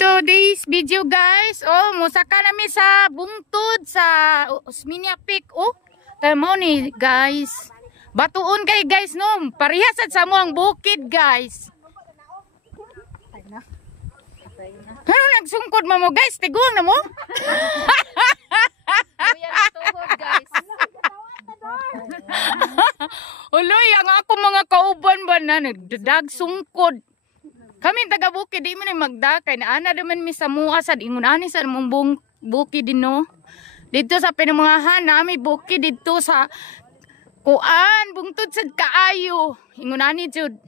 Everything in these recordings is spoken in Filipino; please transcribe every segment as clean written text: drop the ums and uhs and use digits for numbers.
today's video guys, oh, musaka nami sa bungtod sa Osmeña Peak. Oh, tamo ni guys. Batuon kay guys no, parehas sa mo ang bukid guys. Ano nagsungkod mo guys? Tiguan na mo? Uloy, ang ako mga kauban ba na nagdadag sungkod. Kami taga bukid di mo ni magdakay na ana naman mi sa mua sad ingon ani sa mong bukid din no. Dito sa Pinumangahan nami bukid dito sa kuan bungtod sad kaayo. Ingon ani jud.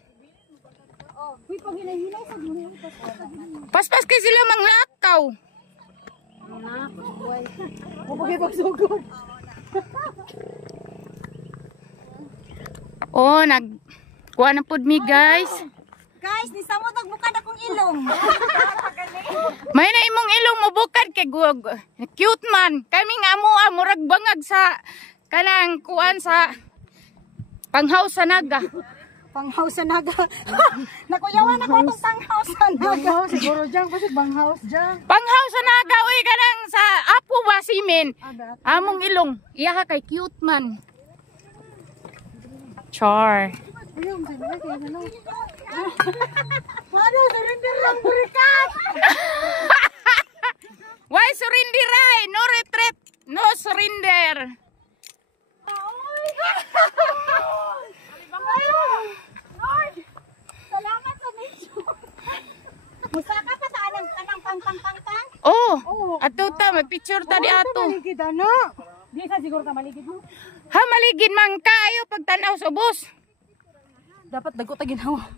Paspas kay sila manglakaw. Oh, kuha na pud mi guys. Guys, ni samot nagbukad akong ilong. May na imong ilong mo bukad kay cute man. Kami nga mo murag bangag sa kanang kuan sa panghaw sa naga. Panghaw sa naga. Nakuyawan ako itong panghaw sa naga. Siguro dyan kasi banghaw dyan. Panghaw sa naga uy kanang sa apo ba simen. Among ilong. Iya kay cute man. Char. Ayun, sabi kaya ano. Ano, surrender lang burikat. Why surrender ay? No retreat. No surrender. Salamat sa nature. Musaka pa sa anang pang. Oh, ato ta mag-picture ta di ato. Maligid ano? Di sa siguro ka maligid mo. Ha maligid man kayo pagtanaw sa bus. Dapat dago ta ginhawa.